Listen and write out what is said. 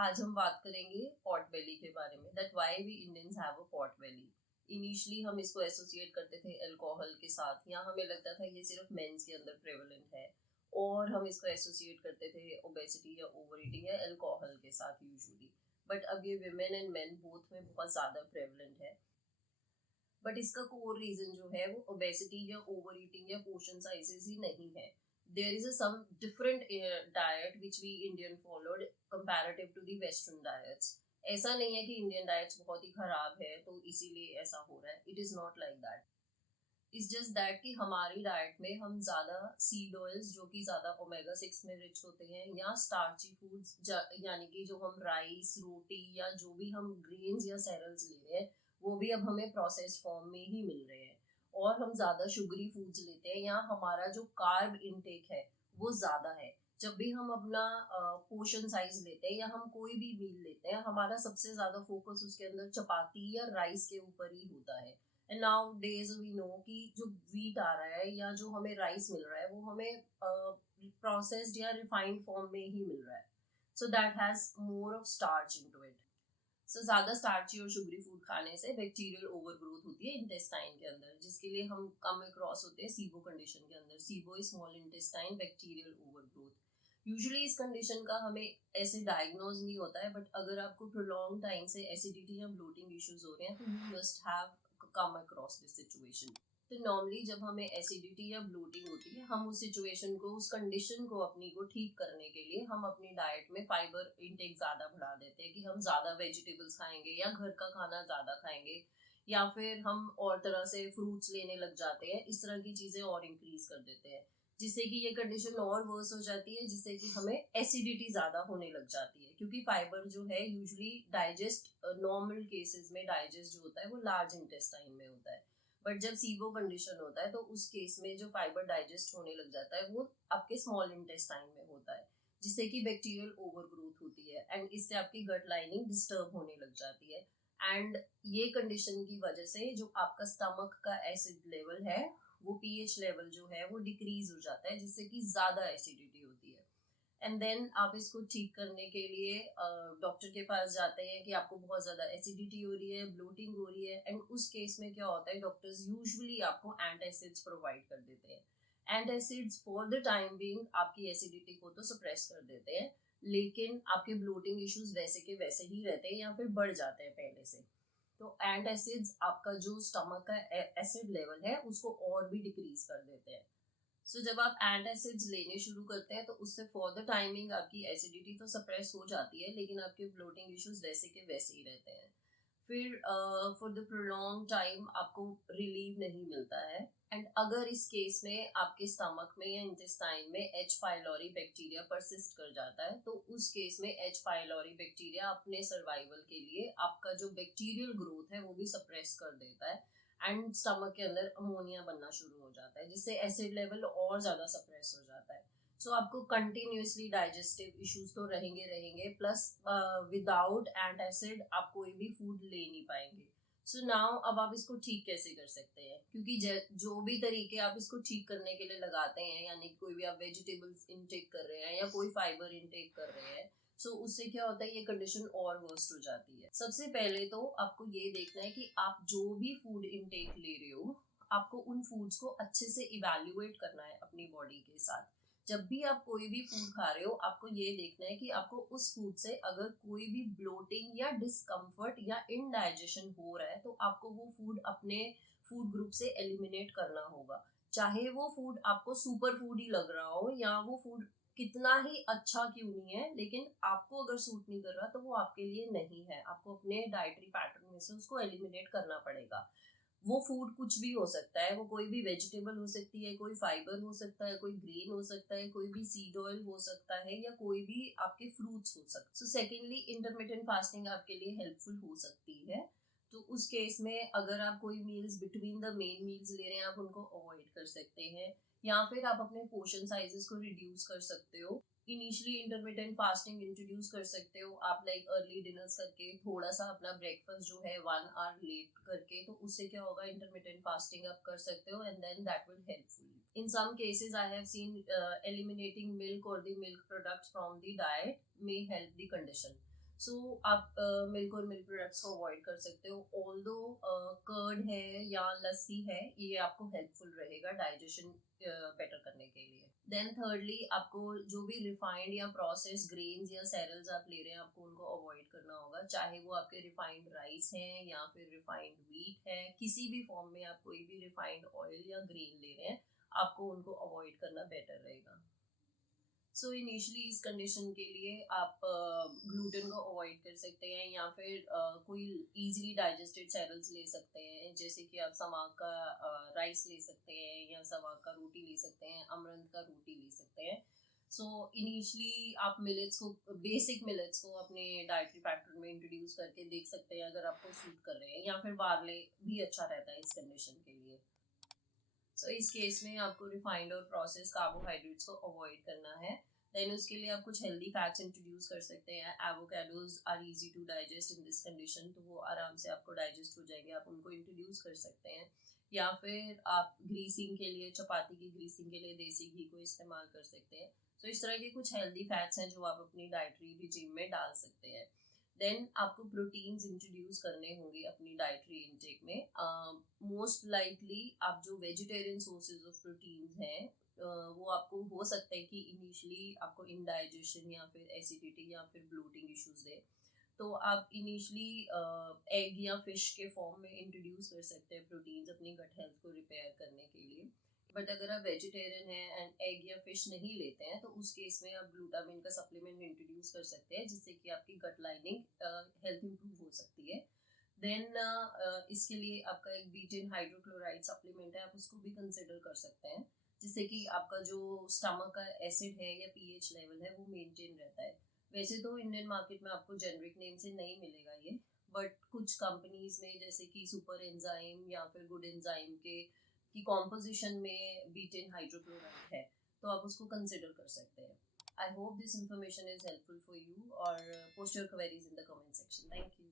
आज हम बात करेंगे पॉट बेली के बारे में, that why we Indians have a pot belly. Initially हम इसको एसोसिएट करते थे अल्कोहल के साथ, या हमें लगता था ये सिर्फ मेंस के अंदर प्रेवलेंट है, और हम इसको एसोसिएट करते थे ओबेसिटी या ओवर ईटिंग या अल्कोहल के साथ यूजुअली। बट अब ये विमेन एंड मेन बोथ में बहुत ज़्यादा प्रेवलेंट है। बट इसका कोर रीजन जो है वो ओबेसिटी या ओवर ईटिंग या पोर्शन साइजेस ही नहीं है। There is a some different diet which we Indian followed comparative to the western diets. ऐसा नहीं है कि इंडियन डाइट्स बहुत ही खराब है तो इसीलिए ऐसा हो रहा है, it is not like that. It's just that कि हमारी डाइट में हम ज़्यादा सीड ऑयल्स जो कि ज़्यादा ओमेगा 6 में रिच होते हैं, या स्टार्ची फूड्स यानी कि जो हम राइस रोटी या जो भी हम ग्रेन्स या सेरल्स ले रहे हैं वो भी अब हमें प्रोसेस्ड फॉर्म में ही मिल रहे हैं। और हम ज़्यादा शुगरी फूड्स लेते हैं, या हमारा जो कार्ब इनटेक है वो ज़्यादा है। जब भी हम अपना पोर्शन साइज लेते हैं या हम कोई भी मील लेते हैं, हमारा सबसे ज़्यादा फोकस उसके अंदर चपाती या राइस के ऊपर ही होता है। And now days we know कि जो वीट आ रहा है या जो हमें राइस मिल रहा है वो हमें प्रोसेस्ड या रिफाइंड फॉर्म में ही मिल रहा है। So that has more of starch into it. So ज्यादा स्टार्ची और शुगरी फूड खाने से बैक्टीरियल ओवरग्रोथ होती है इंटेस्टाइन के अंदर, जिसके लिए हम कम क्रॉस होते हैं सीबो कंडीशन के अंदर। SIBO is small intestine bacterial overgrowth. Usually इस कंडीशन का हमें ऐसे डायग्नोज नहीं होता है, बट अगर आपको प्रोलॉन्ग टाइम से एसिडिटी या ब्लोटिंग इश्यूज हो रहे हैं तो you must have come across this situation. तो नॉर्मली जब हमें एसिडिटी या ब्लोटिंग होती है, हम उस सिचुएशन को, उस कंडीशन को अपनी को ठीक करने के लिए हम अपनी डाइट में फाइबर इंटेक ज़्यादा बढ़ा देते हैं कि हम ज़्यादा वेजिटेबल्स खाएंगे या घर का खाना ज़्यादा खाएंगे, या फिर हम और तरह से फ्रूट्स लेने लग जाते हैं। इस तरह की चीज़ें और इंक्रीज कर देते हैं, जिससे कि ये कंडीशन और वर्स हो जाती है, जिससे कि हमें एसिडिटी ज़्यादा होने लग जाती है। क्योंकि फाइबर जो है यूजुअली डाइजेस्ट, नॉर्मल केसेस में डाइजेस्ट जो होता है वो लार्ज इंटेस्टाइन में होता है। बट जब सीबो कंडीशन होता है तो उस केस में जो फाइबर डाइजेस्ट होने लग जाता है वो आपके स्मॉल इंटेस्टाइन में होता है, जिससे कि बैक्टीरियल ओवरग्रोथ होती है एंड इससे आपकी गट लाइनिंग डिस्टर्ब होने लग जाती है। एंड ये कंडीशन की वजह से जो आपका स्टमक का एसिड लेवल है, वो पीएच लेवल जो है वो डिक्रीज हो जाता है, जिससे कि ज्यादा एसिडिटी होती है। एंड देन आप इसको ठीक करने के लिए डॉक्टर के पास जाते हैं कि आपको बहुत ज़्यादा एसिडिटी हो रही है, ब्लोटिंग हो रही है। एंड उस केस में क्या होता है, डॉक्टर्स यूजुअली आपको एंटासिड्स प्रोवाइड कर देते हैं। Antacids for the time being आपकी एसिडिटी को तो सप्रेस कर देते हैं, लेकिन आपके ब्लोटिंग इश्यूज वैसे के वैसे ही रहते हैं या फिर बढ़ जाते हैं पहले से। तो एंटासिड्स आपका जो स्टमक का एसिड लेवल है उसको और भी डिक्रीज कर देते हैं। सो जब आप एंटासिड्स लेने शुरू करते हैं तो उससे फॉर द टाइमिंग आपकी एसिडिटी तो सप्रेस हो जाती है, लेकिन आपके ब्लोटिंग इश्यूज वैसे के वैसे ही रहते हैं। फिर फॉर द प्रोलॉन्ग टाइम आपको रिलीव नहीं मिलता है। एंड अगर इस केस में आपके स्टमक में या इंटेस्टाइन में एच पाइलोरी बैक्टीरिया परसिस्ट कर जाता है, तो उस केस में एच पाइलोरी बैक्टीरिया अपने सर्वाइवल के लिए आपका जो बैक्टीरियल ग्रोथ है वो भी सप्रेस कर देता है, एंड स्टमक के अंदर अमोनिया बनना शुरू हो जाता है, जिससे एसिड लेवल और ज़्यादा सप्रेस हो जाता है। सो आपको कंटिन्यूसली डाइजेस्टिव इश्यूज तो रहेंगे रहेंगे, प्लस विदाउट एंटासिड आप कोई भी फूड ले नहीं पाएंगे। सो नाउ अब आप इसको ठीक कैसे कर सकते हैं, क्योंकि जो भी तरीके आप इसको ठीक करने के लिए लगाते हैं, यानी कोई भी आप वेजिटेबल्स इनटेक कर रहे हैं या कोई फाइबर इनटेक कर रहे हैं, सो उससे क्या होता है, ये कंडीशन और वर्स्ट हो जाती है। सबसे पहले तो आपको ये देखना है कि आप जो भी फूड इनटेक ले रहे हो, आपको उन फूड्स को अच्छे से इवेल्युएट करना है अपनी बॉडी के साथ। जब भी आप कोई भी फूड खा रहे हो, आपको ये देखना है कि आपको उस फूड से अगर कोई भी ब्लोटिंग या डिस्कम्फर्ट या इनडाइजेशन हो रहा है तो आपको वो फूड अपने फूड ग्रुप से एलिमिनेट करना होगा। चाहे वो फूड आपको सुपर फूड ही लग रहा हो, या वो फूड कितना ही अच्छा क्यों नहीं है, लेकिन आपको अगर सूट नहीं कर रहा तो वो आपके लिए नहीं है। आपको अपने डाइटरी पैटर्न में से उसको एलिमिनेट करना पड़ेगा। वो फूड कुछ भी हो सकता है, वो कोई भी वेजिटेबल हो सकती है, कोई फाइबर हो सकता है, कोई ग्रेन हो सकता है, कोई भी सीड ऑयल हो सकता है, या कोई भी आपके फ्रूट्स हो सकते हैं। सो सेकेंडली, इंटरमिटेंट फास्टिंग आपके लिए हेल्पफुल हो सकती है। तो उस केस में अगर आप कोई meals between the main meals ले रहे हैं, आप उनको अवॉइड कर सकते हैं, या फिर आप अपने पोर्शन साइजेस को रिड्यूस कर सकते हो। इनिशियली इंटरमिटेंट फास्टिंग इंट्रोड्यूस कर सकते हो आप, लाइक अर्ली डिनर्स करके, थोड़ा सा अपना ब्रेकफास्ट जो है 1 आवर लेट करके, तो उससे क्या होगा, इंटरमिटेंट फास्टिंग आप कर सकते हो, and then that will helpful. In some cases I have seen eliminating milk और the milk products from the diet may help the condition. So आप मिल्क और मिल्क प्रोडक्ट्स को अवॉइड कर सकते हो। ऑल्दो कर्ड है या लस्सी है, ये आपको हेल्पफुल रहेगा डाइजेशन बेटर करने के लिए। देन थर्डली, आपको जो भी रिफाइंड या प्रोसेस ग्रेन्स या सेरल्स आप ले रहे हैं, आपको उनको अवॉइड करना होगा, चाहे वो आपके रिफाइंड राइस हैं या फिर रिफाइंड व्हीट है। किसी भी फॉर्म में आप कोई भी रिफाइंड ऑयल या ग्रेन ले रहे हैं, आपको उनको अवॉइड करना बेटर रहेगा। सो इनिशियली इस कंडीशन के लिए आप ग्लूटेन को अवॉइड कर सकते हैं, या फिर कोई इजीली डाइजेस्टेड सेरल्स ले सकते हैं, जैसे कि आप सवाक का राइस ले सकते हैं, या सवाक का रोटी ले सकते हैं, अमरंथ का रोटी ले सकते हैं। सो इनिशियली आप मिलेट्स को, बेसिक मिलेट्स को अपने डाइटरी पैटर्न में इंट्रोड्यूस करके देख सकते हैं अगर आपको सूट कर रहे हैं, या फिर बार्ले भी अच्छा रहता है इस कंडीशन के लिए। सो इस केस में आपको रिफाइंड और प्रोसेस कार्बोहाइड्रेट्स को अवॉइड करना है। देन उसके लिए आप कुछ हेल्दी फैट्स इंट्रोड्यूस कर सकते हैं। Avocados are easy to digest in this condition, तो वो आराम से आपको डाइजेस्ट हो जाएंगे, आप उनको इंट्रोड्यूस कर सकते हैं। या फिर आप ग्रीसिंग के लिए, चपाती की ग्रीसिंग के लिए देसी घी को इस्तेमाल कर सकते हैं। तो इस तरह के कुछ हेल्दी फैट्स हैं जो आप अपनी डाइटरी रिजीम में डाल सकते हैं। देन आपको प्रोटीन्स इंट्रोड्यूस करने होंगे अपनी डाइटरी इनटेक में। मोस्ट लाइकली आप जो वेजिटेरियन सोर्सेज ऑफ प्रोटीन्स हैं, वो आपको हो सकता है कि इनिशियली आपको इंडाइजेशन या फिर एसिडिटी या फिर ब्लोटिंग इश्यूज दे, तो आप इनिशियली एग या फिश के फॉर्म में इंट्रोड्यूस कर सकते हैं प्रोटीन्स अपनी गट हेल्थ को रिपेयर करने के लिए। बट अगर आप वेजिटेरियन हैं एंड एग या फिश नहीं लेते हैं, तो उस केस में आप ग्लूटामिन का सप्लीमेंट इंट्रोड्यूस कर सकते हैं, जिससे कि आपकी गट लाइनिंग हेल्थ इंप्रूव हो सकती है। देन इसके लिए आपका एक बीटेन हाइड्रोक्लोराइड सप्लीमेंट है, आप उसको भी कंसिडर कर सकते हैं, जिससे कि आपका जो स्टमक का एसिड है या पीएच लेवल है वो मेंटेन रहता है। वैसे तो इंडियन मार्केट में आपको जेनरिक नेम से नहीं मिलेगा ये, बट कुछ कंपनीज में जैसे कि सुपर एंजाइम या फिर गुड एंजाइम के की कॉम्पोजिशन में बीटेन हाइड्रोक्लोराइड है, तो आप उसको कंसिडर कर सकते हैं। I hope this information is helpful for you, और post your queries in the comment section. Thank you.